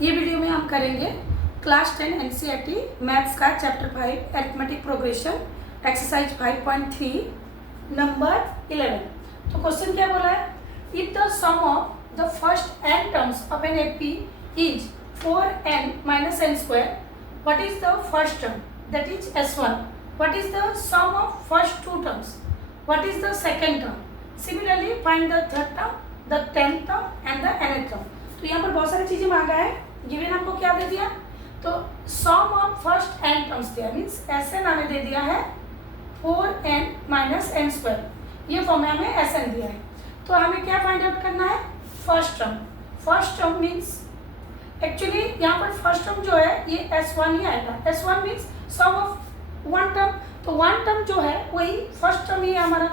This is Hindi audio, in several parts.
ये वीडियो में हम करेंगे क्लास 10 एनसीईआरटी मैथ्स का chapter 5 arithmetic progression exercise 5.3 number 11। तो क्वेश्चन क्या बोला है, if the sum of the first n terms of an AP is 4n minus n square, what is the first term, that is s1, what is the sum of first two terms, what is the second term, similarly find the third term, the 10th term and the nth term। तो यहाँ पर बहुत सारी चीजें मांगा है, गिवन आपको क्या दे दिया, तो सम ऑफ फर्स्ट n टर्म्स दिया, मीन्स Sn हमें दे दिया है 4n minus n square, ये फॉर्मूला में Sn दिया है। तो हमें क्या फाइंड आउट करना है, first term. First term means actually यहाँ पर फर्स्ट टर्म जो है ये S1 ही आएगा। S1 means sum of one term, तो वन टर्म जो है वही फर्स्ट टर्म ही है हमारा।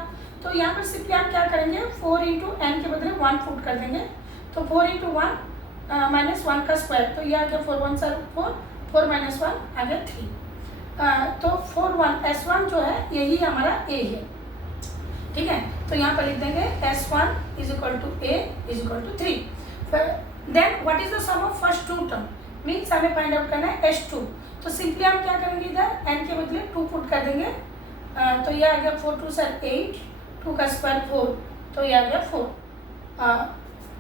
तो यहाँ पर सिंपली आप क्या करेंगे, 4 इंटू एन के बदले 1 पुट कर देंगे, तो 4 इंटू 1 माइनस 1 का स्क्वायर, तो ये आ गया 4 1 सर 4, 4 माइनस 1 आ गया 3। तो 4 1 S1 जो है यही हमारा A है, ठीक है। तो यहाँ पर लिख देंगे S1 is equal to A is equal to 3। Then what is the sum of first two term, means हमें फाइंड आउट करना है S2। तो सिंपली हम क्या करेंगे, इधर n के बदले 2 पुट कर देंगे, तो ये आ गया 4 2 सर 8, 2 का स्क्वायर 4, तो ये आ गया 4,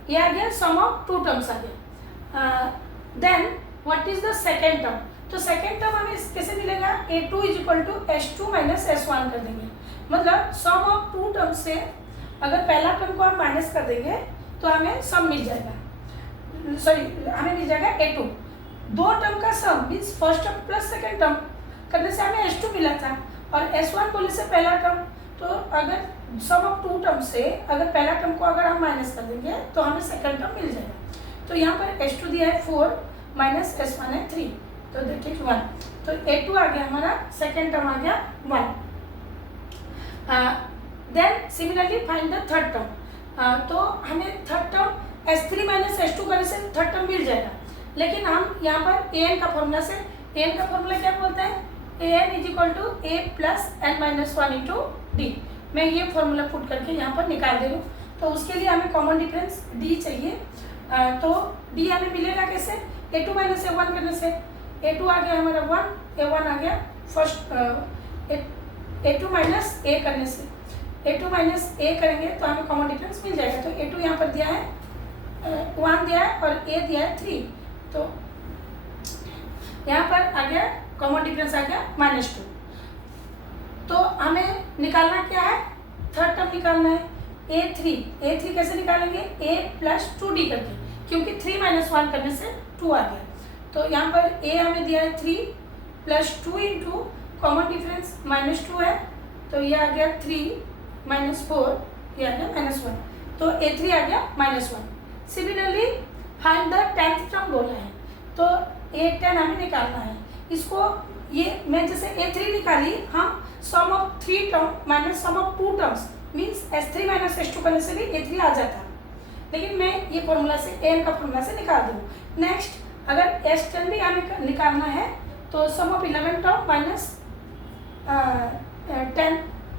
ये आ गया सम ऑफ टू टर्म्स आ गया। Then what is the second term, तो सेकेंड टर्म हमें कैसे मिलेगा, A2 is equal to S2 minus S1 कर देंगे, मतलब सम ऑफ टू टर्म से अगर पहला टर्म को हम माइनस कर देंगे तो हमें सम मिल जाएगा, सॉरी हमें मिल जाएगा A2। दो टर्म का sum means first term plus second term करने से हमें S2 मिला था, और S1 बोले से पहला टर्म, तो अगर सम ऑफ टू टर्म से अगर पहला टर्म को अगर हम माइनस कर देंगे तो हमें सेकेंड टर्म मिल जाएगा। तो यहाँ पर S2 दिया है 4 माइनस S1 है 3, तो दैट इज 1, तो A2 आ गया हमारा, सेकेंड टर्म आ गया 1। Then similarly find the third term, तो हमें third term S3 minus S2 करने से थर्ड टर्म मिल जाएगा, लेकिन हम यहाँ पर an का फॉर्मूला से, an का फॉर्मूला क्या बोलते हैं, an is equal to a plus n minus 1 into D. मैं ये फॉर्मूला पुट करके यहाँ पर निकाल दे रही हूँ, तो उसके लिए हमें कॉमन डिफरेंस d चाहिए। तो d हमें मिलेगा कैसे, a2 माइनस a1 करने से, a2 आ गया हमारा 1, a1 आ गया फर्स्ट, a2 माइनस a करने से, a2 माइनस a करेंगे तो हमें कॉमन डिफरेंस मिल जाएगा। तो a2 यहाँ पर दिया है 1 दिया है और a दिया है 3, तो यहाँ पर आ गया कॉमन डिफरेंस आ गया -2। तो हमें निकालना क्या है, थर्ड टर्म निकालना है A3 कैसे निकालेंगे, a प्लस 2d करके, क्योंकि 3 माइनस 1 करने से 2 आ गया। तो यहाँ पर a हमें दिया है 3 प्लस 2 इंटू कॉमन डिफरेंस -2 है, तो ये आ गया 3 माइनस 4, ये आ गया -1, तो A3 आ गया -1। Similarly find the 10th term बोला है, तो A10 हमें निकालना है। इसको ये मैं जैसे A3 निकाली, हम sum of 3 term minus sum of 2 terms means S3 minus S2 करने से भी A3 आ जाता, लेकिन मैं ये फॉर्मूला से an का फॉर्मूला से निकाल दूँ। नेक्स्ट अगर S10 भी हमें निकालना है, तो सम ऑफ 11 टर्म माइनस 10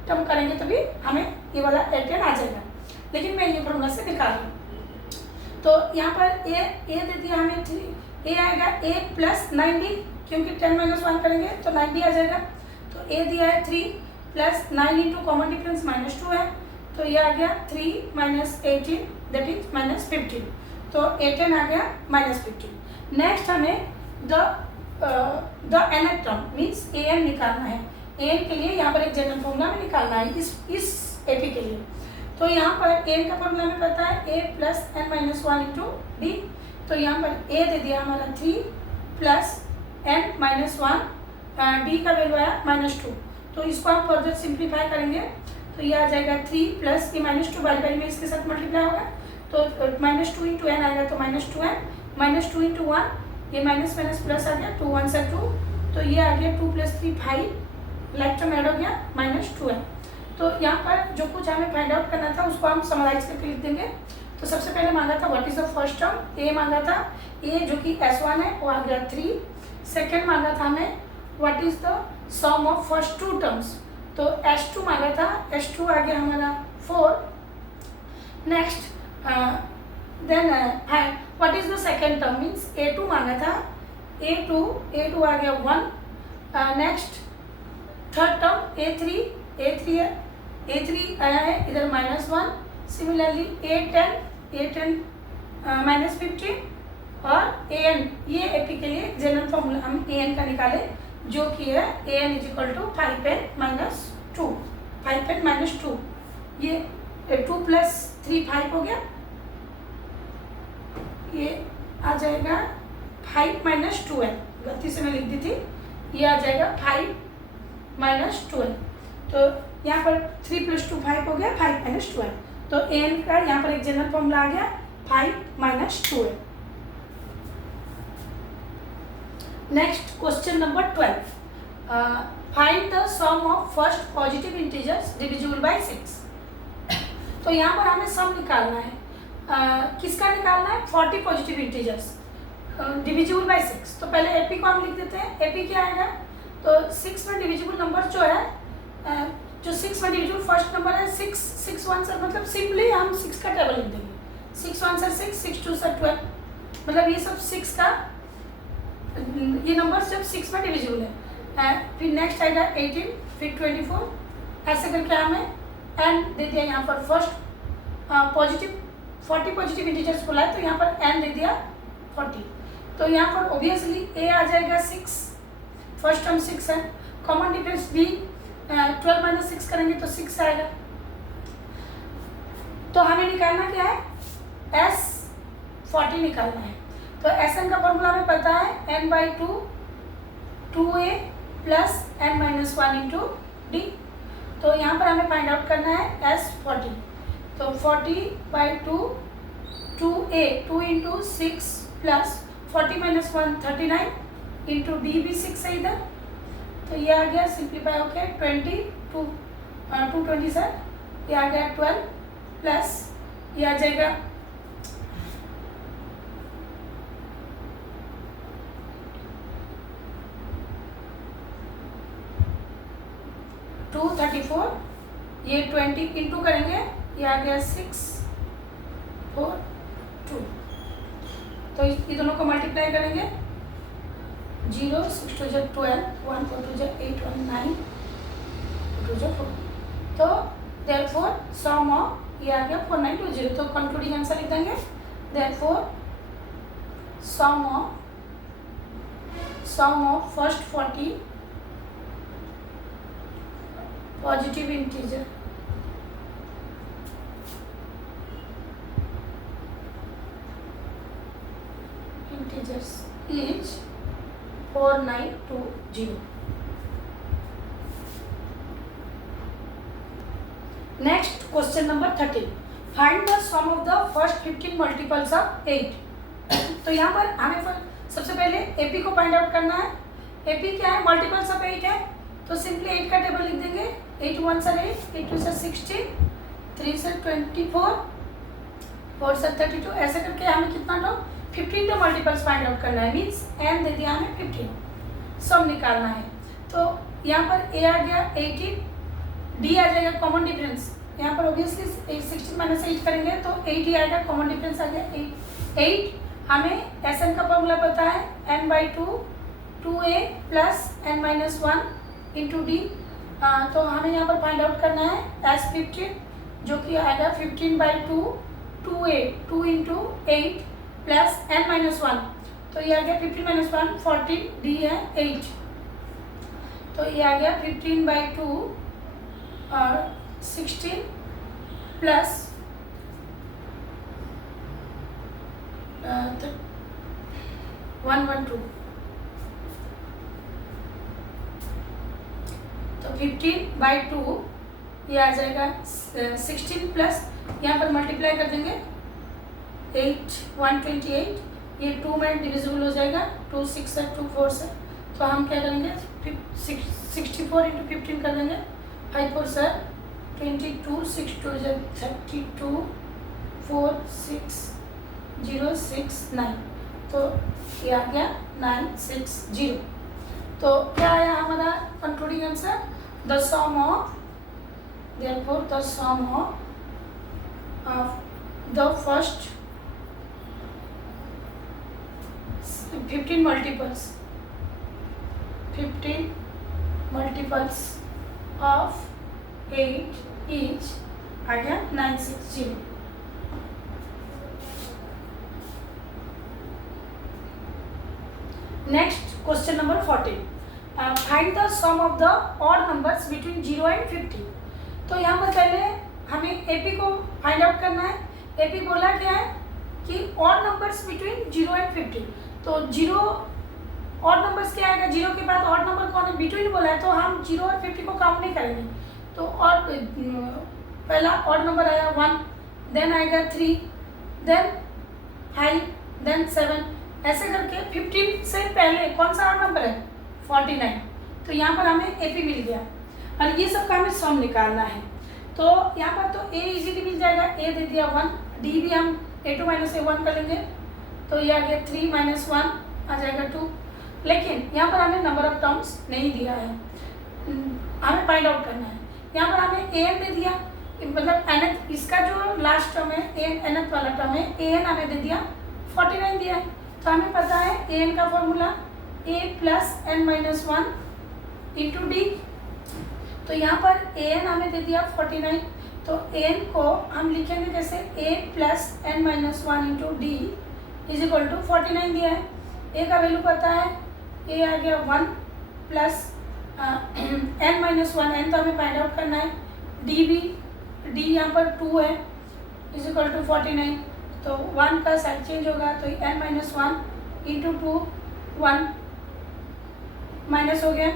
टर्म करेंगे तो भी हमें ये वाला A10 आ जाएगा, लेकिन मैं ये फॉर्मूला से निकाल रही हूँ। तो यहाँ पर a दे दिया हमें 3, a आएगा a प्लस 90, क्योंकि 10 माइनस 1 करेंगे तो 90 आ जाएगा। तो a दिया है 3 प्लस 9 इंटू कॉमन डिफरेंस -2 है, तो ये आ गया 3 माइनस 18 दैट इज -15, तो A10 आ गया -15। नेक्स्ट हमें the nth term means an निकालना है। an के लिए यहाँ पर एक जनरल फॉर्मूला में निकालना है इस एपी के लिए। तो यहाँ पर an का फॉर्मूला में पता है a plus n minus 1 into D, तो यहाँ पर a दे दिया हमारा 3 प्लस n माइनस 1, डी का वैल्यू आया -2, तो इसको आप फर्दर सिंप्लीफाई करेंगे तो ये आ जाएगा 3 प्लस ये -2 बारी में इसके साथ मल्टीप्लाई होगा, तो -2 इंटू n आएगा, तो -2n, -2 इंटू 1, ये माइनस माइनस प्लस आ गया, 2 1 से 2, तो ये आ गया 2 प्लस 3 5, लाइक टर्म ऐड हो गया -2n। तो यहाँ पर जो कुछ हमें फाइंड आउट करना था उसको हम समराइज करके लिख देंगे। तो सबसे पहले मांगा था what is the first term, a मांगा था, a जो कि S1 है वो आ गया 3। सेकेंड मांगा था हमें what is the sum of first two terms, तो S2 मांगा था, S2 आ गया हमारा 4। Next then what is the second term means A2 मांगा था, A2 आ गया 1। नेक्स्ट थर्ड टर्म A3 है, A3 आया है इधर -1। सिमिलरली A10 -15 और AN, ये AP के लिए जनरल फॉर्मूला हम AN का निकाले जो कि है AN is equal to 5n-2, 5n-2। ये 2 + 3 5 हो गया, ये आ जाएगा 5-2n, गलती से मैं लिख दी थी, ये आ जाएगा 5-2n। तो यहाँ पर 3 + 2 5 हो गया, 5-2n। तो AN का यहाँ पर एक जनरल फॉर्मूला आ गया 5-2n। Next question number 12, find the sum of first positive integers divisible by 6। तो यहाँ पर हमें सम निकालना है, किसका निकालना है? 40 पॉजिटिव इंटीजर्स डिविजिबल बाय 6। तो पहले AP को हम लिख देते हैं। AP क्या आएगा? तो 6 में डिविजिबल नंबर जो है, जो 6 में डिविजिबल फर्स्ट नंबर है 6 1 से, मतलब सिंपली हम 6 का टेबल लिख देंगे। 6 1 से 6, 6 2 से 12, मतलब ये सब 6 का, ये नंबर जब 6 में डिविजिबल है। फिर नेक्स्ट आएगा 18, फिर 24, ऐसे करके हमें n दे दिया यहाँ पर। फर्स्ट पॉजिटिव 40 पॉजिटिव इंटीजर्स बोला है तो यहाँ पर n दे दिया 40। तो यहाँ पर ऑब्वियसली A आ जाएगा 6, फर्स्ट टर्म 6 है। कॉमन डिफरेंस B, 12 - 6 करेंगे तो 6 आएगा। तो हमें निकालना क्या है? S40 निकालना है। तो Sn का फॉर्मूला हमें पता है n/2 2a + n-1 × d। तो यहाँ पर हमें फाइंड आउट करना है S40। तो 40/2 2a, 2 × 6 + 40 - 1 39 × d भी 6 है इधर। तो ये आ गया सिंप्लीफाई होके 20, 220 सर, ये आ गया 12 प्लस ये आ जाएगा 234, ये 20 इंटू करेंगे, ये आ गया 6 4 2। तो ये दोनों को मल्टीप्लाई करेंगे, 0 6 2 12, 1 4 2 8 1 9 2 4। तो देयरफॉर सम ऑफ, ये आ गया 4920। तो कंक्लूडिंग आंसर लिख देंगे, therefore sum of first 40 positive integer integers is 4920। Next question number 13, find the sum of the first 15 multiples of 8। तो यहाँ पर हमें सबसे पहले AP को फाइंड आउट करना है। AP क्या है? मल्टीपल्स ऑफ 8 है। तो सिंपली 8 का टेबल लिख देंगे, 8 1 से 8, 8 2 से 16, 3 से 24, 4 से 32, ऐसे करके हमें कितना तो 15 तो मल्टीपल्स फाइंड आउट करना है। मीन्स n दे दिया हमें 15, सम निकालना है। तो यहाँ पर A आ गया 18, D आ जाएगा कॉमन डिफरेंस, यहाँ पर ऑब्वियसली 16 - 8 करेंगे तो 8 ही आएगा, कॉमन डिफरेंस आ गया 8। हमें Sn का फॉर्मूला पता है n/2 2a + n-1 × d। तो हमें यहाँ पर फाइंड आउट करना है S15, जो कि आएगा 15/2 2a 2 × 8 + n-1। तो ये आ गया 15 - 1 14, d है 8। तो ये आ गया 15/2 16 + 112। तो 15/2 ये आ जाएगा 16 प्लस यहाँ पर मल्टीप्लाई कर देंगे 8 128, ये 2 में डिविजिबल हो जाएगा, 2 6 से 2 4 से। तो हम क्या करेंगे 64 × 15 कर देंगे, 5 4 से 22, 6 2 32, 4 6 0 6 9। तो ये आ गया 960। तो क्या आया हमारा concluding answer? The sum of, therefore the sum of the first 15 multiples of 8 is आ गया 960। Next question number 14, find the sum of the odd numbers between 0 and 50। तो यहाँ पर पहले हमें एपी को फाइंड आउट करना है। एपी बोला क्या है कि ऑड नंबर्स बिटवीन 0 एंड 50। तो 0 ऑड नंबर्स क्या आएगा, 0 के बाद ऑड नंबर कौन है, बिटवीन बोला है, तो हम 0 और 50 को काउंट नहीं करेंगे। तो और पहला ऑड नंबर आया 1, देन आएगा 3, देन 5, देन 7, ऐसे करके 15 से पहले कौन सा ऑड नंबर है 49। तो यहाँ पर हमें एपी मिल गया और ये सब का हमें सम निकालना है। तो यहाँ पर तो ए इजीली मिल जाएगा, ए दे दिया 1, डी भी हम a2 माइनस a1 कर लेंगे, तो ये आ गया 3 माइनस 1 आ जाएगा 2। लेकिन यहाँ पर हमें नंबर ऑफ टर्म्स नहीं दिया है, हमें फाइंड आउट करना है। यहाँ पर हमें an दे दिया, मतलब nth, इसका जो लास्ट टर्म है nth वाला टर्म है, an हमें दे दिया 49 दिया है। तो हमें पता है an का formula a plus n minus 1 into D. तो यहाँ पर an हमें दे दिया 49, तो an को हम लिखेंगे कैसे, a plus n minus 1 into D is equal to 49 दिया है। a का वैल्यू पता है, a आ गया 1 प्लस n माइनस 1, n तो हमें फाइंड आउट करना है, d यहाँ पर 2 है इज इक्वल टू 49। तो 1 का साइड चेंज होगा, तो n माइनस 1 इंटू 2, 1 माइनस हो गया।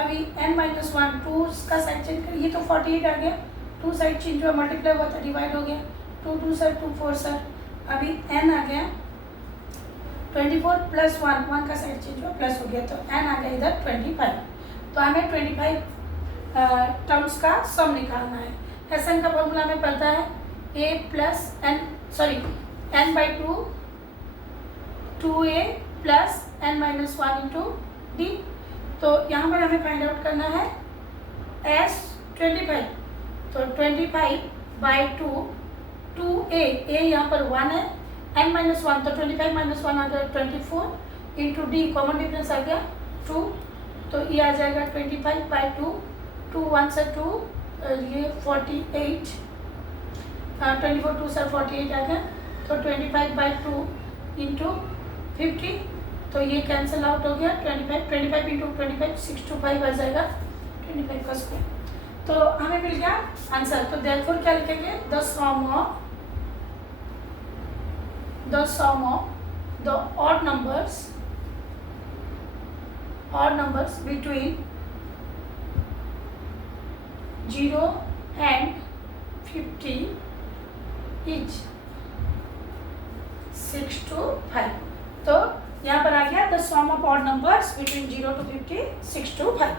अभी n माइनस 1, 2 का साइड चेंज कर, ये तो 48 आ गया, 2 साइड चेंज हुआ, मल्टीप्लाई हुआ तो डिवाइड हो गया, 2 2 सर 2 4 सर। अभी n आ गया 24 प्लस 1 का साइड चेंज हुआ प्लस हो गया, तो n आ गया इधर 25। तो हमें 25 टर्म्स का सम निकालना है। Sn का फॉर्मूला हमें पता है a plus n by 2 2a plus n minus 1 into D. तो यहाँ पर हमें फाइंड आउट करना है s 25। तो 25 बाई 2a यहाँ पर 1 है, n माइनस 1, तो 25 माइनस 1 आ गया 24 इंटू डी, कॉमन डिफरेंस आ गया 2, तो ये आ जाएगा 25 बाई 2, 2 1 से 2, ये 48, 24 2 से 48 आ गया, तो 25 बाई 2 इंटू 50, तो ये कैंसिल आउट हो गया, 25 इंटू 25 625 आ जाएगा 25 का स्क्वायर। तो हमें मिल गया आंसर। तो देयरफॉर क्या लिखेंगे, the sum of the odd numbers between 0 and 50 is 6 to 5। तो यहाँ पर आ गया the sum of odd numbers between 0 to 50 6 to 5।